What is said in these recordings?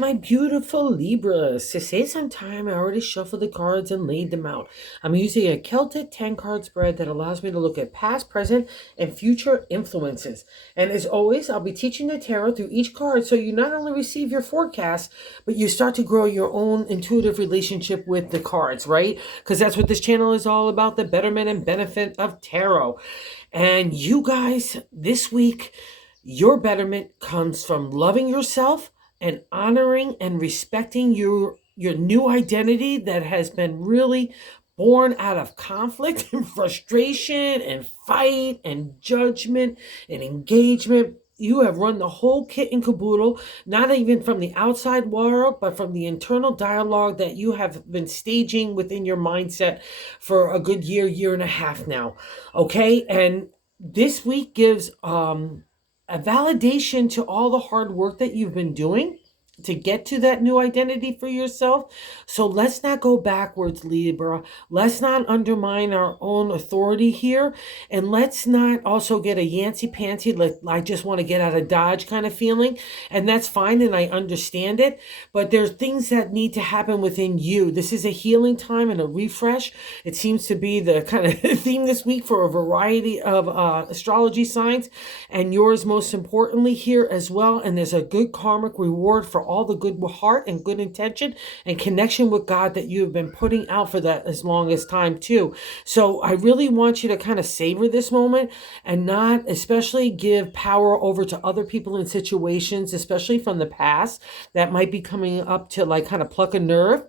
My beautiful Libras, to save some time, I already shuffled the cards and laid them out. I'm using a Celtic 10 card spread that allows me to look at past, present, and future influences. And as always, I'll be teaching the tarot through each card so you not only receive your forecast, but you start to grow your own intuitive relationship with the cards, right? Because that's what this channel is all about, the betterment and benefit of tarot. And you guys, this week, your betterment comes from loving yourself and honoring and respecting your new identity that has been really born out of conflict and frustration and fight and judgment and engagement. You have run the whole kit and caboodle, not even from the outside world, but from the internal dialogue that you have been staging within your mindset for a good year and a half now. Okay. And this week gives a validation to all the hard work that you've been doing to get to that new identity for yourself. So let's not go backwards, Libra. Let's not undermine our own authority here. And let's not also get a yancy pantsy, like I just want to get out of Dodge kind of feeling. And that's fine. And I understand it. But there's things that need to happen within you. This is a healing time and a refresh. It seems to be the kind of theme this week for a variety of astrology signs, and yours most importantly here as well. And there's a good karmic reward for all the good heart and good intention and connection with God that you have been putting out for that as long as time too. So I really want you to kind of savor this moment and not especially give power over to other people in situations, especially from the past, that might be coming up to like kind of pluck a nerve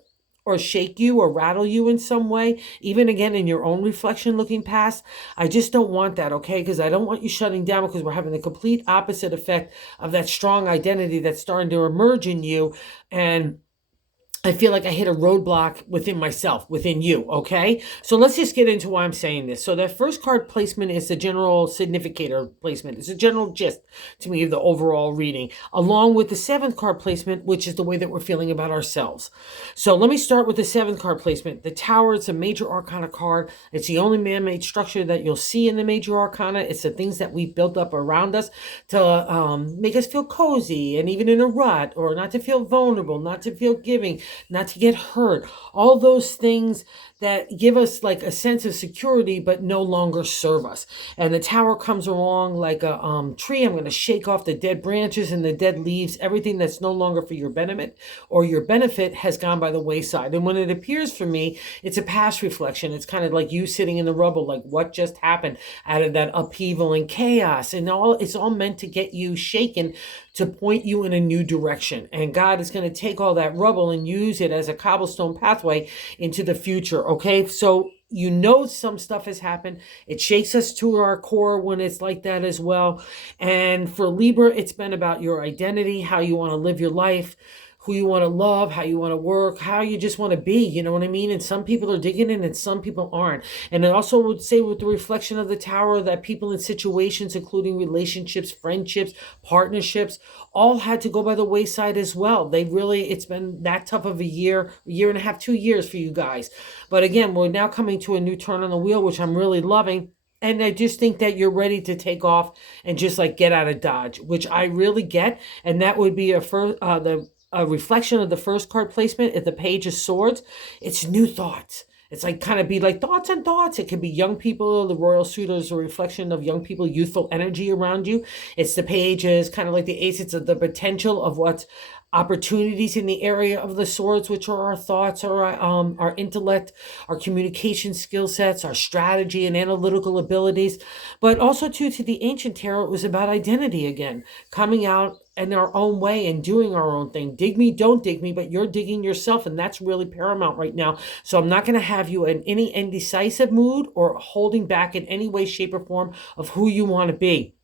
or shake you or rattle you in some way, even again in your own reflection looking past. I just don't want that, okay? Because I don't want you shutting down, because we're having the complete opposite effect of that strong identity that's starting to emerge in you. And I feel like I hit a roadblock within myself, within you, okay? So let's just get into why I'm saying this. So that first card placement is the general significator placement. It's a general gist to me of the overall reading, along with the seventh card placement, which is the way that we're feeling about ourselves. So let me start with the seventh card placement. The Tower, it's a major arcana card. It's the only man-made structure that you'll see in the major arcana. It's the things that we've built up around us to make us feel cozy and even in a rut, or not to feel vulnerable, not to feel giving, not to get hurt, all those things that give us like a sense of security but no longer serve us. And the Tower comes along like a tree. I'm going to shake off the dead branches and the dead leaves. Everything that's no longer for your benefit or your benefit has gone by the wayside. And when it appears for me, it's a past reflection. It's kind of like you sitting in the rubble, like what just happened out of that upheaval and chaos, and it's all meant to get you shaken, to point you in a new direction. And God is going to take all that rubble and use it as a cobblestone pathway into the future. Okay, so you know some stuff has happened. It shakes us to our core when it's like that as well. And for Libra, it's been about your identity, how you want to live your life, who you want to love, how you want to work, how you just want to be, you know what I mean? And some people are digging it and some people aren't. And I also would say with the reflection of the Tower that people in situations, including relationships, friendships, partnerships, all had to go by the wayside as well. It's been that tough of a year and a half, 2 years for you guys. But again, we're now coming to a new turn on the wheel, which I'm really loving. And I just think that you're ready to take off and just like get out of Dodge, which I really get. And that would be a reflection of the first card placement at the Page of Swords. It's new thoughts. It's like kind of be like thoughts and thoughts. It could be young people. The Royal Suitor is a reflection of young people, youthful energy around you. It's the Page is kind of like the Ace. It's the potential of what's opportunities in the area of the swords, which are our thoughts, our intellect, our communication skill sets, our strategy and analytical abilities. But also too, to the ancient tarot, it was about identity again, coming out in our own way and doing our own thing. Dig me, don't dig me, but you're digging yourself, and that's really paramount right now. So I'm not going to have you in any indecisive mood or holding back in any way, shape, or form of who you want to be,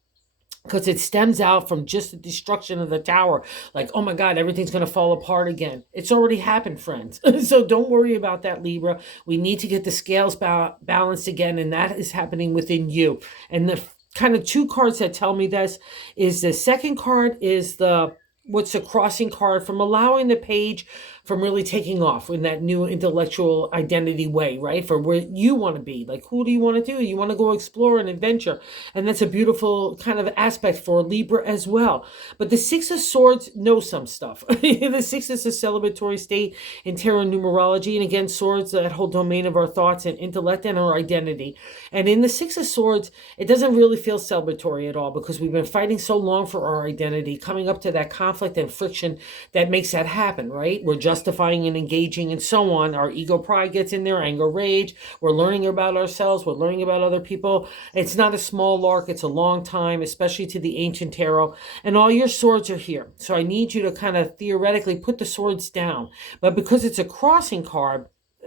because it stems out from just the destruction of the Tower. Like, oh my God, everything's going to fall apart again. It's already happened, friends. So don't worry about that, Libra. We need to get the scales balanced again, and that is happening within you. And the kind of two cards that tell me this is the second card is the what's the crossing card from allowing the page from really taking off in that new intellectual identity way, right? For where you want to be. Like, who do you want to do? You want to go explore and adventure. And that's a beautiful kind of aspect for Libra as well. But the Six of Swords knows some stuff. The Six is a celebratory state in tarot numerology. And again, swords, that whole domain of our thoughts and intellect and our identity. And in the Six of Swords, it doesn't really feel celebratory at all because we've been fighting so long for our identity, coming up to that conflict and friction that makes that happen, right? We're justifying and engaging and so on. Our ego pride gets in there, anger, rage. We're learning about ourselves. We're learning about other people. It's not a small lark. It's a long time, especially to the ancient tarot. And all your swords are here. So I need you to kind of theoretically put the swords down. But because it's a crossing card,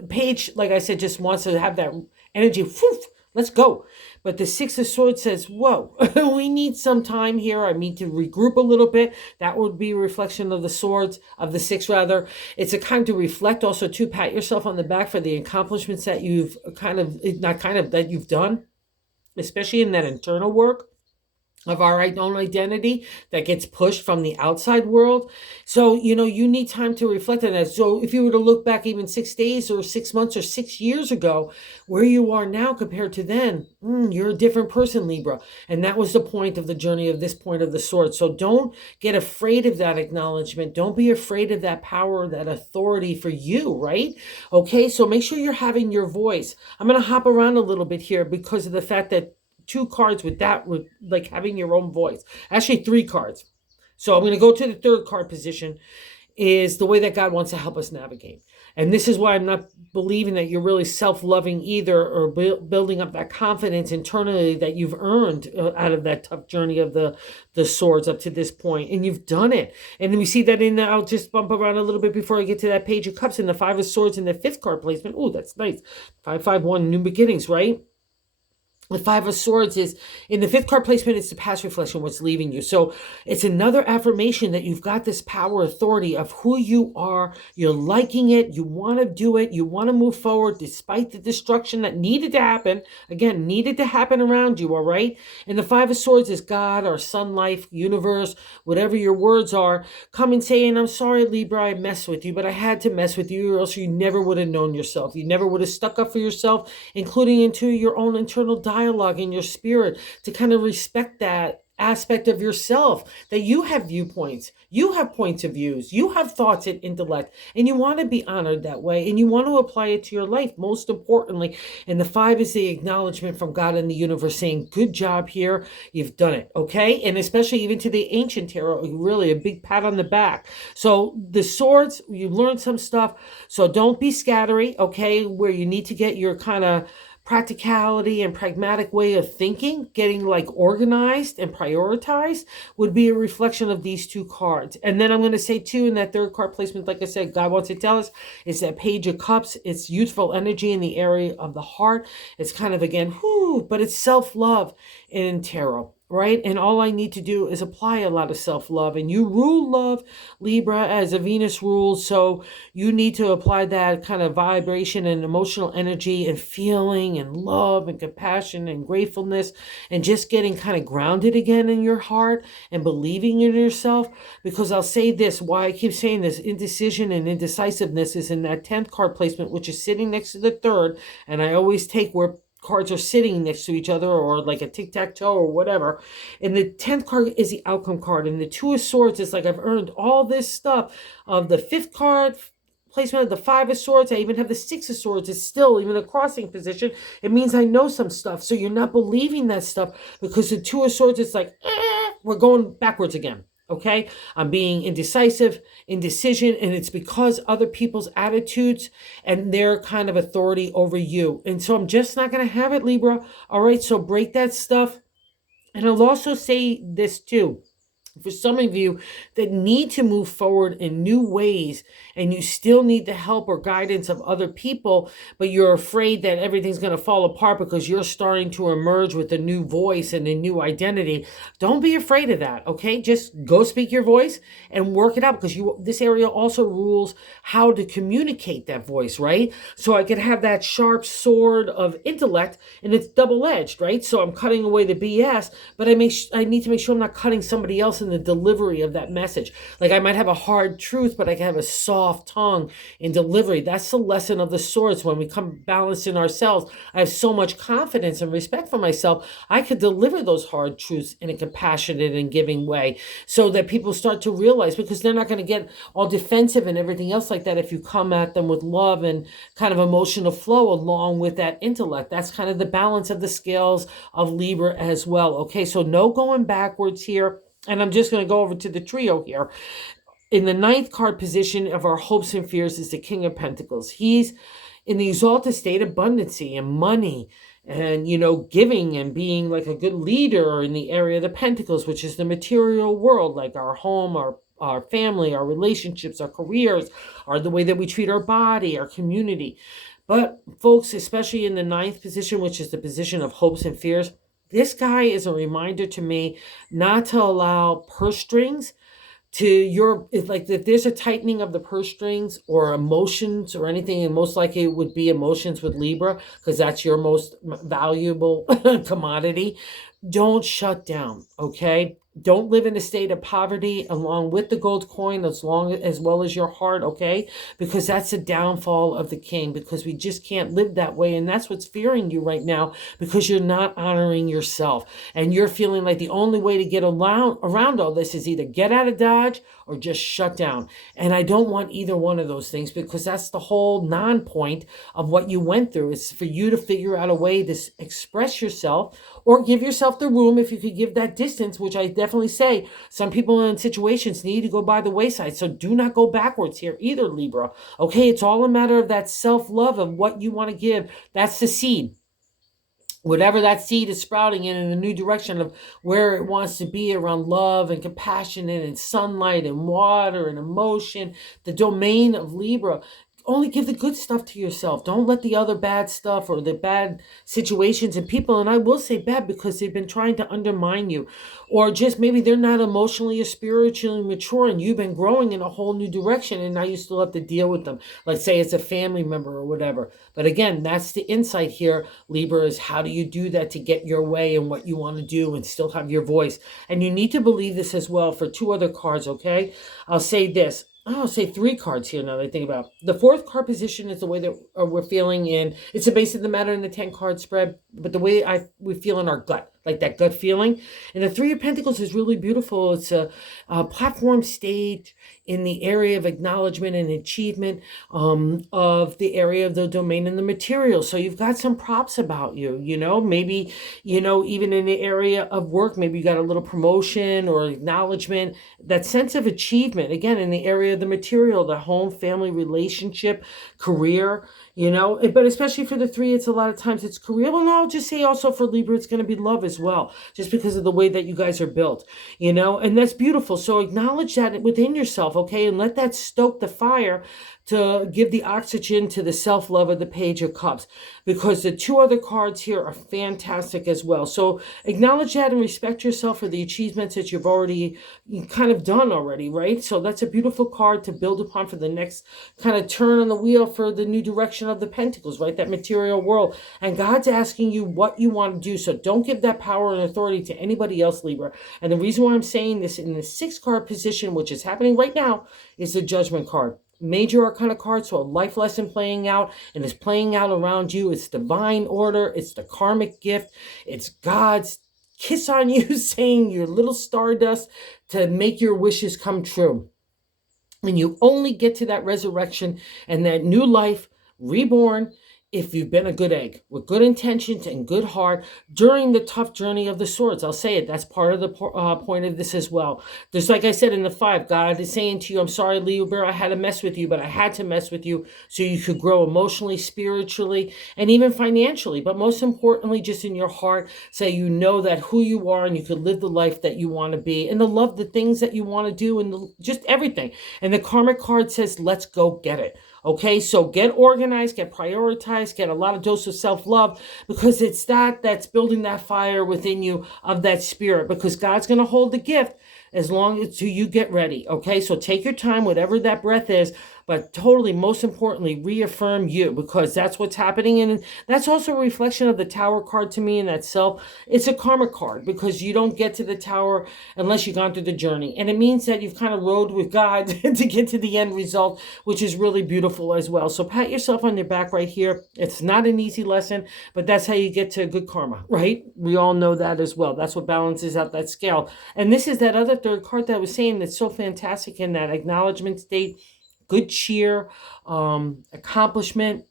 Page, like I said, just wants to have that energy. Whew, let's go. But the Six of Swords says, whoa, we need some time here. I need to regroup a little bit. That would be a reflection of the swords, of the six rather. It's a time to reflect, also to pat yourself on the back for the accomplishments that you've that you've done, especially in that internal work of our own identity that gets pushed from the outside world. So, you need time to reflect on that. So if you were to look back even 6 days or 6 months or 6 years ago, where you are now compared to then, you're a different person, Libra. And that was the point of the journey of this point of the sword. So don't get afraid of that acknowledgement. Don't be afraid of that power, that authority for you, right? Okay, so make sure you're having your voice. I'm going to hop around a little bit here because of the fact that 2 cards with like having your own voice. Actually, 3 cards. So I'm going to go to the 3rd card position, is the way that God wants to help us navigate. And this is why I'm not believing that you're really self-loving either, or building up that confidence internally that you've earned out of that tough journey of the swords up to this point. And you've done it. And we see that I'll just bump around a little bit before I get to that Page of Cups and the 5 of Swords in the 5th card placement. Oh, that's nice. 551, new beginnings, right? The 5 of Swords is, in the 5th card placement, it's the past reflection, what's leaving you. So it's another affirmation that you've got this power, authority of who you are. You're liking it. You want to do it. You want to move forward despite the destruction that needed to happen. Again, needed to happen around you, all right? And the 5 of Swords is God, our sun, life, universe, whatever your words are, coming saying, I'm sorry, Libra, I messed with you, but I had to mess with you or else you never would have known yourself. You never would have stuck up for yourself, including into your own internal dialogue in your spirit, to kind of respect that aspect of yourself, that you have viewpoints, you have points of views, you have thoughts and intellect, and you want to be honored that way, and you want to apply it to your life, most importantly. And the 5 is the acknowledgement from God and the universe saying, good job here, you've done it, okay? And especially even to the ancient tarot, really a big pat on the back. So the swords, you learned some stuff, so don't be scattery, okay, where you need to get your kind of practicality and pragmatic way of thinking, getting like organized and prioritized, would be a reflection of these 2 cards. And then I'm going to say too, in that 3rd card placement, like I said, God wants to tell us, is that Page of Cups. It's youthful energy in the area of the heart. It's kind of, again, but it's self-love in tarot, right? And all I need to do is apply a lot of self-love. And you rule love, Libra, as a Venus rules. So you need to apply that kind of vibration and emotional energy and feeling and love and compassion and gratefulness, and just getting kind of grounded again in your heart and believing in yourself. Because I'll say this, why I keep saying this, indecision and indecisiveness is in that 10th card placement, which is sitting next to the 3rd. And I always take where cards are sitting next to each other, or like a tic-tac-toe or whatever. And the 10th card is the outcome card. And the 2 of Swords is like, I've earned all this stuff. Of the 5th card placement of the 5 of Swords, I even have the 6 of Swords. It's still even a crossing position. It means I know some stuff. So you're not believing that stuff, because the 2 of Swords is like, we're going backwards again. Okay, I'm being indecisive, indecision, and it's because other people's attitudes and their kind of authority over you. And so I'm just not going to have it, Libra. All right, so break that stuff. And I'll also say this too. For some of you that need to move forward in new ways, and you still need the help or guidance of other people, but you're afraid that everything's going to fall apart because you're starting to emerge with a new voice and a new identity, don't be afraid of that, okay? Just go speak your voice and work it out, because this area also rules how to communicate that voice, right? So I could have that sharp sword of intellect, and it's double-edged, right? So I'm cutting away the BS, but I need to make sure I'm not cutting somebody else in the delivery of that message. Like I might have a hard truth, but I can have a soft tongue in delivery. That's the lesson of the swords. When we come balanced in ourselves, I have so much confidence and respect for myself. I could deliver those hard truths in a compassionate and giving way so that people start to realize, because they're not going to get all defensive and everything else like that if you come at them with love and kind of emotional flow along with that intellect. That's kind of the balance of the scales of Libra as well. Okay, so no going backwards here. And I'm just going to go over to the trio here. In the ninth card position of our hopes and fears is the King of Pentacles. He's in the exalted state of abundancy and money and, giving and being like a good leader in the area of the Pentacles, which is the material world, like our home, our family, our relationships, our careers, or the way that we treat our body, our community. But folks, especially in the ninth position, which is the position of hopes and fears, this guy is a reminder to me not to allow purse strings to it's like if there's a tightening of the purse strings or emotions or anything, and most likely it would be emotions with Libra, because that's your most valuable commodity. Don't shut down, okay? Don't live in a state of poverty along with the gold coin as well as your heart, okay? Because that's a downfall of the king, because we just can't live that way. And that's what's fearing you right now, because you're not honoring yourself. And you're feeling like the only way to get around all this is either get out of Dodge or just shut down. And I don't want either one of those things, because that's the whole non-point of what you went through. It's for you to figure out a way to express yourself, or give yourself the room if you could give that distance, which I definitely say some people in situations need to go by the wayside. So do not go backwards here either, Libra. Okay, it's all a matter of that self-love of what you want to give. That's the seed. Whatever that seed is sprouting in a new direction of where it wants to be around love and compassion and sunlight and water and emotion, the domain of Libra. Only give the good stuff to yourself. Don't let the other bad stuff or the bad situations and people, and I will say bad because they've been trying to undermine you, or just maybe they're not emotionally or spiritually mature and you've been growing in a whole new direction and now you still have to deal with them. Let's say it's a family member or whatever. But again, that's the insight here, Libra, is how do you do that to get your way and what you want to do and still have your voice? And you need to believe this as well for two other cards, okay? I'll say this. I'll say three cards here now that I think about it. The fourth card position is the way that we're feeling in. It's the base of the matter in the 10 card spread, but the way we feel in our gut, like that gut feeling. And the Three of Pentacles is really beautiful. It's a platform stage in the area of acknowledgement and achievement of the area of the domain and the material. So you've got some props about you, maybe, even in the area of work, maybe you got a little promotion or acknowledgement, that sense of achievement, again, in the area of the material, the home, family, relationship, career, but especially for the three, it's a lot of times it's career. Well, I'll just say also for Libra, it's going to be love as well, just because of the way that you guys are built, and that's beautiful. So acknowledge that within yourself, okay, and let that stoke the fire to give the oxygen to the self-love of the Page of Cups, because the two other cards here are fantastic as well. So acknowledge that and respect yourself for the achievements that you've already kind of done already, right? So that's a beautiful card to build upon for the next kind of turn on the wheel for the new direction of the Pentacles, right? That material world. And God's asking you what you want to do. So don't give that power and authority to anybody else, Libra. And the reason why I'm saying this in the 6th card position, which is happening right now, is the Judgment card. Major arcana card, so a life lesson playing out, and it's playing out around you. It's divine order. It's the karmic gift. It's God's kiss on you, saying you're little stardust to make your wishes come true. And you only get to that resurrection and that new life, reborn, if you've been a good egg with good intentions and good heart during the tough journey of the swords. I'll say it. That's part of the point of this as well. Just like I said in the 5, God is saying to you, I'm sorry, Libra, I had to mess with you, but I had to mess with you so you could grow emotionally, spiritually, and even financially. But most importantly, just in your heart, say you know that who you are and you could live the life that you want to be and to love the things that you want to do and just everything. And the karmic card says, let's go get it. Okay, so get organized, get prioritized, get a lot of dose of self-love, because it's that's building that fire within you of that spirit, because God's going to hold the gift as long as you get ready. Okay, so take your time, whatever that breath is. but totally, most importantly, reaffirm you, because that's what's happening. And that's also a reflection of the Tower card to me in that self. It's a karma card, because you don't get to the Tower unless you've gone through the journey. And it means that you've kind of rode with God to get to the end result, which is really beautiful as well. So pat yourself on your back right here. It's not an easy lesson, but that's how you get to good karma, right? We all know that as well. That's what balances out that scale. And this is that other third card that I was saying that's so fantastic in that acknowledgement state, good cheer, accomplishment,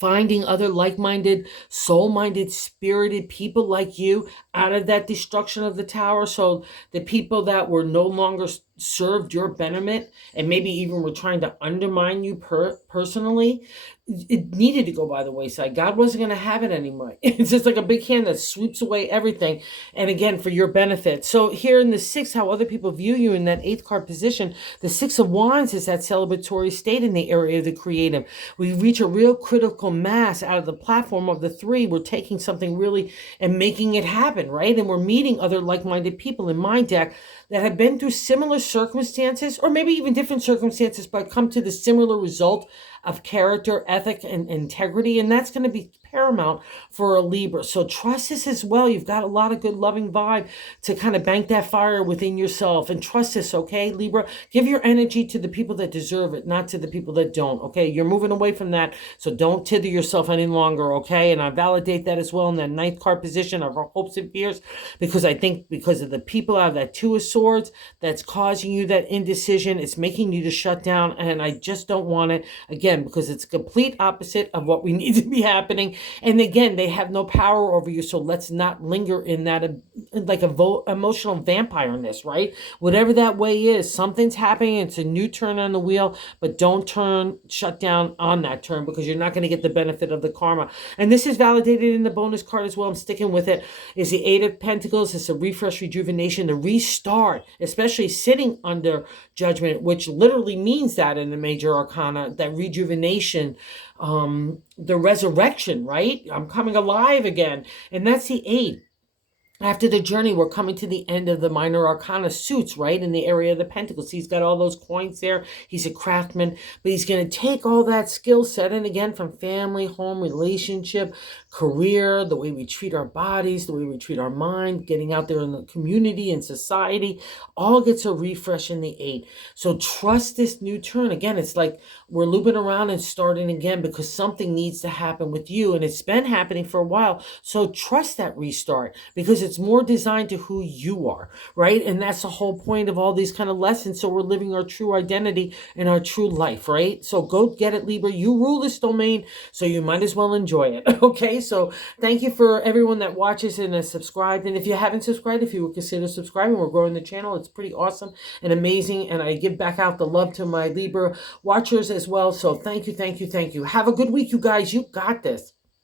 finding other like-minded, soul-minded, spirited people like you out of that destruction of the Tower. So the people that were no longer served your betterment and maybe even were trying to undermine you personally, it needed to go by the wayside. God wasn't going to have it anymore. It's just like a big hand that sweeps away everything, and again, for your benefit. So here in the sixth, how other people view you in that eighth card position, the Six of Wands is that celebratory state in the area of the creative. We reach a real critical mass out of the platform of the three. We're taking something really and making it happen, right? And we're meeting other like-minded people in my deck that have been through similar circumstances, or maybe even different circumstances, but come to the similar result of character, ethic, and integrity. And that's going to be paramount for a Libra. So trust this as well. You've got a lot of good loving vibe to kind of bank that fire within yourself, and trust this, okay, Libra? Give your energy to the people that deserve it, not to the people that don't, okay? You're moving away from that, so don't tether yourself any longer, okay? And I validate that as well in that ninth card position of our hopes and fears, because I think because of the people out of that Two of Swords that's causing you that indecision, it's making you to shut down, and I just don't want it, again, because it's complete opposite of what we need to be happening. And again, they have no power over you, so let's not linger in that like emotional vampireness, right? Whatever that way is, something's happening, it's a new turn on the wheel, but don't shut down on that turn, because you're not going to get the benefit of the karma. And this is validated in the bonus card as well. I'm sticking with it. Is the Eight of Pentacles. It's a refresh, rejuvenation, the restart, especially sitting under judgment, which literally means that in the major arcana, that rejuvenation, the resurrection, right? I'm coming alive again. And that's the eight. After the journey, we're coming to the end of the minor arcana suits, right? In the area of the pentacles. He's got all those coins there. He's a craftsman, but he's going to take all that skill set, and again, from family, home, relationship, career, the way we treat our bodies, the way we treat our mind, getting out there in the community and society, all gets a refresh in the eight. So trust this new turn. Again, it's like we're looping around and starting again, because something needs to happen with you, and it's been happening for a while. So trust that restart, because it's more designed to who you are, right? And that's the whole point of all these kind of lessons. So we're living our true identity and our true life, right? So go get it, Libra. You rule this domain, so you might as well enjoy it. Okay, so thank you for everyone that watches and has subscribed. And if you haven't subscribed, if you would consider subscribing, we're growing the channel. It's pretty awesome and amazing. And I give back out the love to my Libra watchers as well. So thank you, thank you, thank you. Have a good week, you guys. You got this.